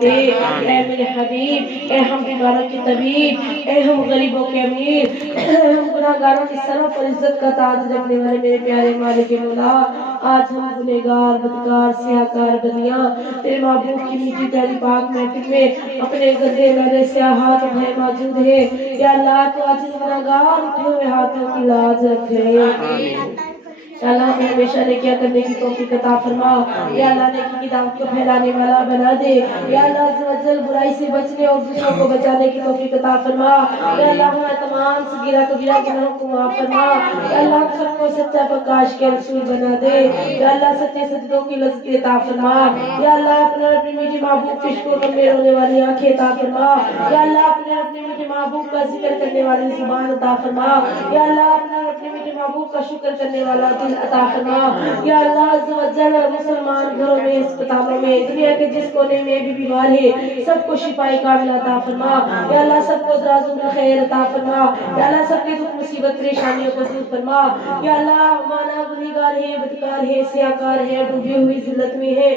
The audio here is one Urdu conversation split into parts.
دے، اے میرے حبیب، اے ہم بیماروں کی طبیب، اے ہم غریبوں کے امیر، اے ہم گناہگاروں کی سروں پر عزت کا تاج رکھنے والے میرے پیارے مالک مولا، آج ہم گنہگار بدکار سیاہکار بندیاں تیرے محبوب کی میٹھی پیاری پاک محفل میں اپنے گندے میلے سیاہ ہاتھ اٹھائے موجود ہے۔ یا اللہ تو آج ان گنہگار اٹھے ہوئے ہاتھوں کی لاج رکھ لے۔ یا اللہ ہمیں ہمیشہ نیکیاں کرنے کی توفیق عطا فرما، یا اللہ نیکی کی دعوت کو پھیلانے والا بنا دے، یا اللہ عز و جل برائی سے بچنے اور دوسروں کو بچانے کی توفیق عطا فرما، یا اللہ ہمارے تمام صغیرہ کبیرہ گناہوں کو معاف فرما، یا اللہ ہم سب کو سچا پرکاش کے رسول بنا دے، یا اللہ سچے سجدوں کی لذت عطا فرما، یا اللہ اپنے میٹھے محبوب کے شکر میں رونے والی آنکھیں عطا فرما، یا اللہ اپنے میٹھے محبوب کا ذکر کرنے والی زبان عطا فرما، یا اللہ اپنے میٹھے محبوب کا شکر کرنے والا دل عطا فرما، یا اللہ عز و جل مسلمان گھروں میں اسپتالوں میں دنیا کے جس کونے میں بھی بیمار ہے سب کو شفائے کاملہ عطا فرما، یا اللہ سب کو دراز عمر خیر عطا فرما، یا اللہ سب کے دکھ مصیبت پریشانیوں کو دور فرما، یا اللہ مانا گنہگار ہے بدکار ہے سیاہکار ہے ڈوبی ہوئی ذلت میں ہے،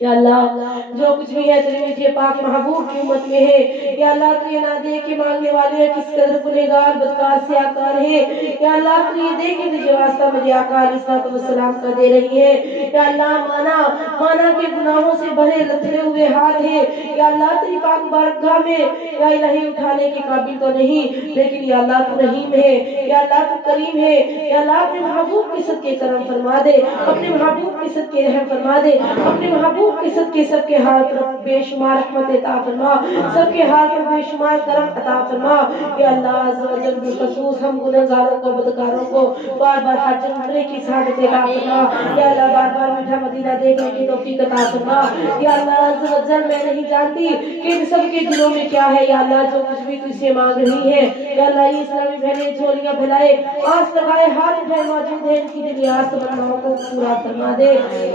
یا اللہ جو کچھ بھی ہے تیرے میٹھے پاک محبوب کی امت میں ہے، یا اللہ تو یہ نہ دے کہ مانگنے والے کس قدر گنہگار بدکار سیاہکار ہے، یا اللہ تو یہ دے کہ تجھے واسطہ مجھے آقا علیہ السلام کا دے رہی ہے، یا اللہ مانا کہ گناہوں سے بھرے لتھڑے ہوئے ہاتھ ہے، یا اللہ تیری پاک بارگاہ میں یا الہی اٹھانے کے قابل تو نہیں، لیکن یا اللہ تو رحیم ہے، یا اللہ تو کریم ہے، یا اللہ اپنے محبوب کے صدقے کرم فرما دے، اپنے محبوب کے صدقے رحم فرما دے، اپنے محبوب کے صدقے سب کے حال پر بے شمار رحمت عطا فرما، سب کے حال پر بے شمار کرم عطا فرما، یا اللہ عز و جل بالخصوص ہم گنہگاروں کو بدکاروں کو بار بار حج عمرے کی سعادت عطا فرما، یا اللہ بار بار میٹھا مدینہ دیکھنے کی توفیق عطا فرما، یا اللہ عز و جل میں نہیں جانتی کہ ان سب کے دلوں میں کیا ہے، یا اللہ جو کچھ بھی تجھ سے مانگ رہی ہے، یا اللہ یہ اسلامی بہنیں جھولیاں پھیلائے آس لگائے ہاتھ اٹھائے موجود ہیں، ان کی دلی آس تمناؤں کو پورا فرما دے،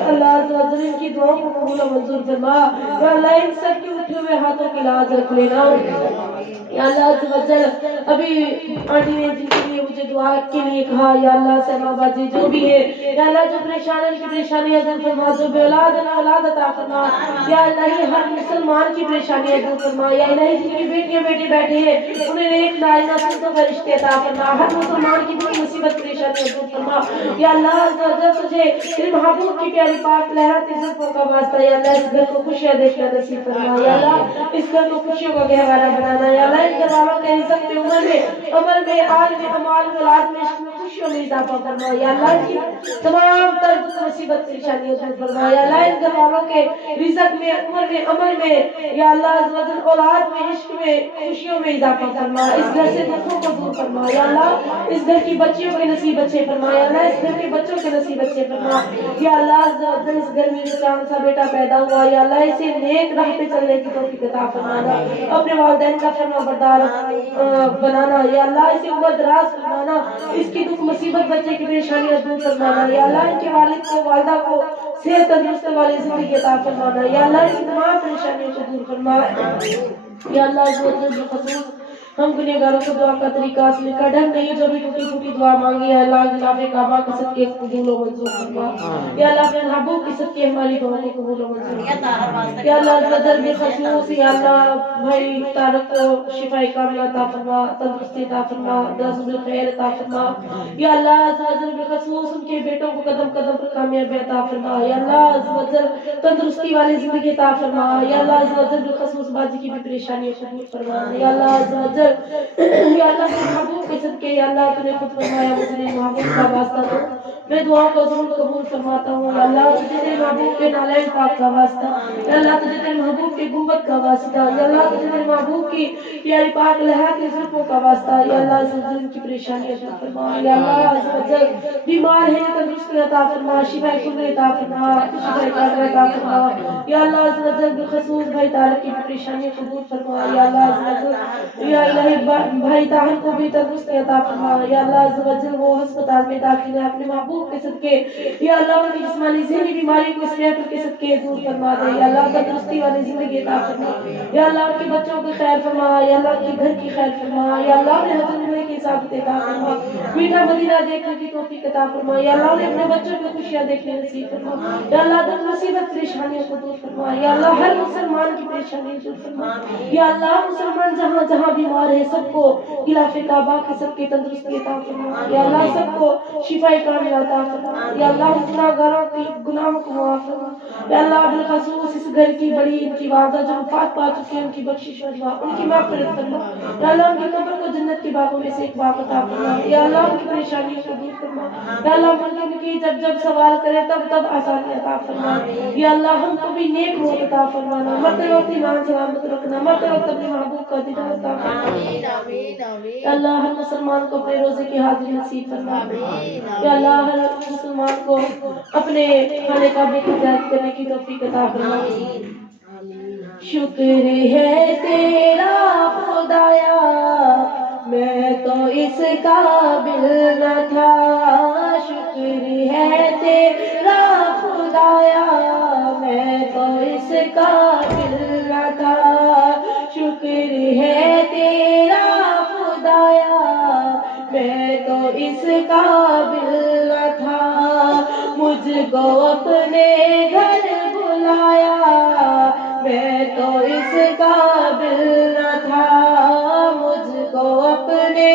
اللہ عز و جل ان کی دعاؤں کو قبول و منظور فرما، یا اللہ ان سب کے اٹھے ہوئے ہاتھوں کی لاج رکھ لینا، یا اللہ عز و جل ابھی آنٹی نے جن کے لیے مجھے دعا کے لیے کہا، یا اللہ سیما باجی جو بھی ہے، یا اللہ جو پریشان ہے ان کی پریشانیاں دور فرما، جو بے اولاد ہے اولاد عطا فرما، یا اللہ ہر مسلمان کی پریشانیاں دور فرما، یا اللہ جن کی بیٹیاں بیٹے بیٹھے ہیں انہیں نیک نارینہ سنتوں کا رشتے عطا فرما، ہر مسلمان کی دل مصیبت پریشانیاں دور فرما، یا اللہ عز و جل تجھے تیرے محبوب کی پیاری پاک لہرات عزتوں کا واسطہ، یا اللہ اس گھر کو خوشیاں دیکھنا نصیب فرما، یا اللہ اس گھر کو خوشیوں کا گہوارہ بنانا، یا اللہ ان گھر والوں کے رزق میں عمر میں آل میں امال میں اولاد میں عشق میں خوشیوں میں اضافہ فرما، یا اللہ ان کی تمام تر دکھ مصیبت پریشانیوں دور فرما، یا اللہ ان گھر والوں کے رزق میں عمر میں عمل میں، یا اللہ عز و جل اولاد میں عشق میں خوشیوں میں اضافہ فرما، اس گھر سے دکھوں کو دور فرما، یا اللہ اس گھر کی بچیوں کے نصیب اچھے فرما، یا اللہ اس گھر کے بچوں کے نصیب اچھے فرما، یا اللہ عز و جل اس گھر میں جو چاند سا بیٹا پیدا ہوا، یا اللہ اسے نیک راہ پہ چلنے کی توفیق عطا فرمانا، اپنے والدین کا فرما بردار بنانا، یا اللہ اسے عمر دراز فرمانا، اس کی دکھ مصیبت بچے کی پریشانیاں دور فرمانا، یا اللہ ان کے والد کو والدہ کو صحت تندرست والی زندگی عطا فرمانا، یا اللہ ان کی تمام پریشانیوں کو دور فرما، یا اللہ عز و جل بالخصوص ہم گنہگاروں کو دعا کا طریقہ اصل کا ڈھنگ نہیں جو بھی ٹوٹی پھوٹی دعا مانگی ہے، اللہ جناب کعبہ کے صدقے قبول و منظور فرما، یا اللہ اپنے محبوب کے صدقے ہماری دعاؤں کو قبول و منظور فرما، یا اللہ عز و جل بالخصوص یا اللہ بھائی طارق کو شفاء کاملہ عطا فرما، تندرستی عطا فرما، رزق بالخیر عطا فرما، یا اللہ عز و جل بالخصوص ان کے بیٹوں کو قدم قدم پر کامیابی عطا فرما، یا اللہ عز و جل تندرستی والی زندگی عطا فرما، یا اللہ عز و جل بالخصوص باجی کی بھی پریشانیوں کو دور فرما، یا اللہ عز و جل یا اللہ کے محبوب کے صدقے، یا اللہ تو نے خود فرمایا مجھے محبوب کا واسطہ دو میں دعاؤں کو ضرور قبول فرماتا ہوں، یا اللہ تجھے تیرے محبوب کے نالین پاک کا واسطہ، یا اللہ تجھے تیرے محبوب کے گنبد کا واسطہ، یا اللہ تجھے تیرے محبوب کی پیاری پاک لہر کے زلفوں کا واسطہ، یا اللہ عز و جل کی پریشانیاں دور فرما، یا اللہ عز و جل بیمار ہے تندرستی عطا فرما، شفا کل عطا فرما، شفا کاملہ عطا فرما، یا اللہ عز و جل بالخصوص بھائی طارق کی پریشانیوں کو دور فرما، یا اللہ عز و جل یا الہی بھائی طاہر کو بھی تندرستی عطا فرما، یا اللہ عز و جل وہ ہسپتال میں داخل ہے اپنے محبوب کے صدقے، یا اللہ ان کی جسمانی ذہنی بیماری کو اس نعمت کے صدقے دور فرما دے، یا اللہ تندرستی والی زندگی برکت عطا فرما یا اللہ آپ کے بچوں کو خیر فرما یا اللہ آپ کے گھر کی خیر فرما یا اللہ نے حضرت عمر کی سعادت عطا فرما میٹھا مدینہ دیکھنے کی توفیق عطا فرما یا اللہ نے اپنے بچوں کو خوشیاں دیکھنے نصیب فرما یا اللہ دکھ مصیبت پریشانیوں کو دور فرما یا اللہ ہر مسلمان کی پریشانی دور فرما یا اللہ مسلمان جہاں جہاں بیمار ہے سب کو خلاف کعبہ کے سب کی تندرستی عطا فرما یا اللہ سب کو شفا کاملہ عطا فرما یا اللہ گناہگاروں کی گناہوں کو معاف فرما یا اللہ بالخصوص اس گھر کی بڑی ان کی والدہ جو وفات پا چکی ہیں ان کی بخشش فرما ان کی مغفرت فرما یا اللہ ان کی قبر کو جنت کے باغوں میں سے ایک باغ عطا فرما یا اللہ ان کی پریشانیوں کو دور فرما یا اللہ ان کی جب جب سوال کرے تب تب آسانی عطا فرما یا اللہ ہم کو بھی نیک موت عطا فرمانا مرتے وقت ایمان سلامت رکھنا مرتے وقت اپنے محبوب کا دیدار عطا فرما یا اللہ ہر مسلمان کو اپنے روزے کی حاضری نصیب فرما یا اللہ ہر مسلمان کو اپنے خانے کعبے کی زیارت کرنے کی توفیق عطا فرما شکر ہے تیرا خدایا میں تو اس قابل نہ تھا شکر ہے تیرا خدایا میں تو اس قابل نہ تھا شکر ہے تیرا خدایا میں تو اس قابل نہ تھا مجھ کو اپنے گھر بلایا میں تو اس کا